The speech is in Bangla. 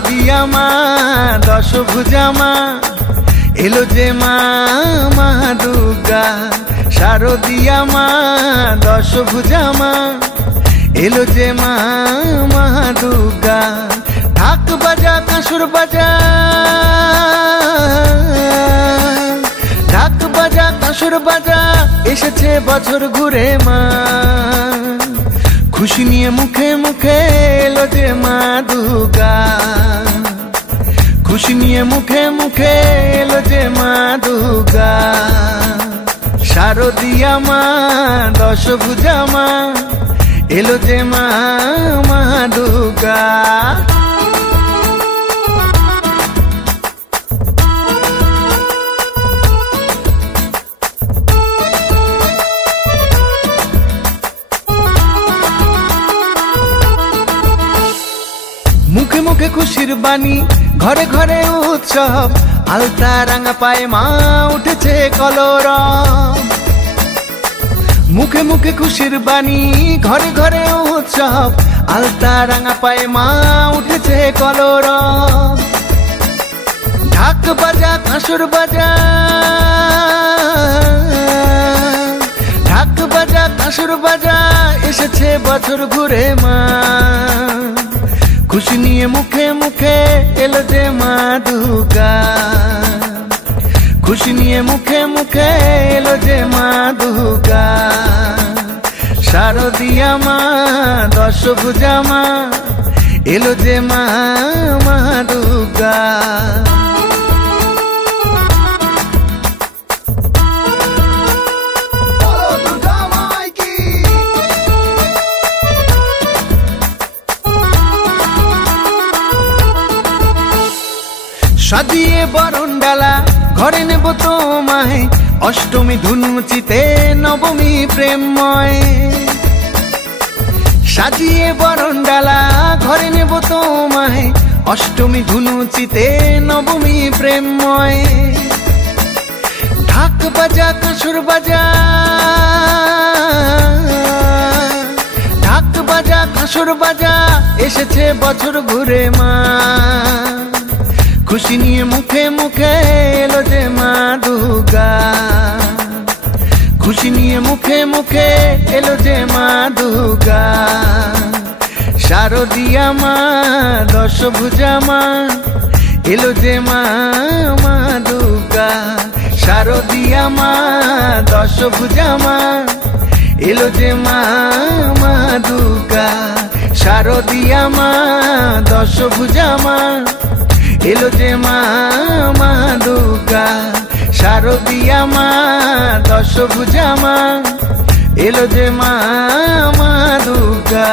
শারদিয়া মা দশভুজা মা এলো যে মা মা দুর্গা। শারদিয়া মা দশভুজা মা এলো যে মা মা দুর্গা। ঢাক বাজা কাঁসুর বাজা, ঢাক বাজা কাঁসুর বাজা, এসেছে বছর ঘুরে মা। খুশি নিয়ে মুখে মুখে এলো যে মা দুর্গা। খুশি নিয়ে মুখে মুখে এলো যে মা দুর্গা। শারদিয়া মা দশভুজা মা এলো যে মা মা দুর্গা। মুখে মুখে খুশির বাণী, ঘরে ঘরে উৎসব, আলতা রাঙা পায়ে মা উঠেছে কলরব। মুখে মুখে খুশির বাণী, ঘরে ঘরে উৎসব, আলতা রাঙা পায়ে মা উঠেছে কলরব। ঢাক বাজা কাঁসুর বাজা, ঢাক বাজা কাঁসুর বাজা, এসেছে বছর ঘুরে মা। খুশি নিয়ে মুখে মুখে এলো যে মা দুর্গা। খুশি নিয়ে মুখে মুখে এলো যে মা দুর্গা। শারদিয়া মা দশভুজা মা এলো যে মা মা দুর্গা। সাজিয়ে বরণ ডালা ঘরে নেব তোমায়, অষ্টমী ধুনুচিতে নবমী প্রেমময়। সাজিয়ে বরণ ডালা ঘরে নেব তোমায়, অষ্টমী ধুনুচিতে নবমী প্রেমময়। ঢাক বাজা কাঁসুর বাজা, ঢাক বাজা কাঁসুর বাজা, এসেছে বছর ঘুরে মা। খুশি নিয়ে মুখে মুখে এলো যে মা দুর্গা। খুশি নিয়ে মুখে মুখে এলো যে মা দুর্গা। শারদিয়া মা দশভুজা মা এলো যে মা মা দুর্গা। শারদিয়া মা দশভুজা মা এলো যে মা মা দুর্গা। শারদিয়া মা দশভুজা মা এলো যে মা মা দুর্গা। শারদিয়া মা দশভুজা মা এলো যে মা মা দুর্গা।